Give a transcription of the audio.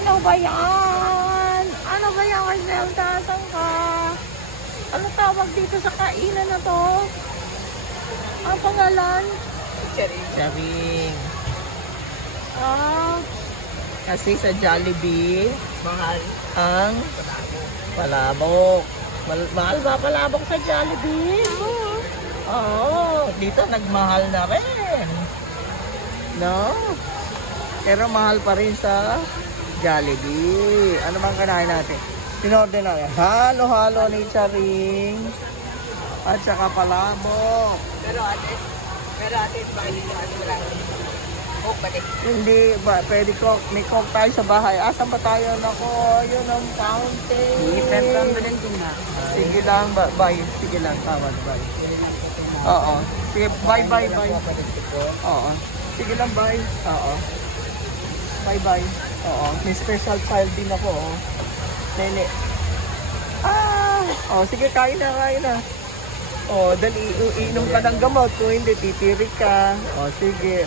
Ano ba yan? Ano ba yan, Imelda? Saan ka? Ano tawag dito sa kainan na to? Ang pangalan? Charing. Ah, kasi sa Jollibee, mahal ang palabok. Mahal ba palabok sa Jollibee? Oo, dito nagmahal na rin. No? Pero mahal pa rin sa Jollibee. Ano bang kanain natin? Sinorder natin. Halo-halo ni Charing. At saka palabok. Pero ate, bakit hindi ano lang? Coke ba din? Hindi ba, pwede coke. May coke tayo sa bahay. Asan ba tayo? Nako, yun ang fountain. Ipepram na din din na. Sige lang, bye. Sige lang, tawad, bye. Oo. Sige, bye. Oo. Sige lang, bye. Oo. Bye. Oo. May special file din ako, oh. Nene. Oh, sige, kain na. Oh, dali, iinom ka ng gamot. Kung hindi, titirik ka. Oh, sige.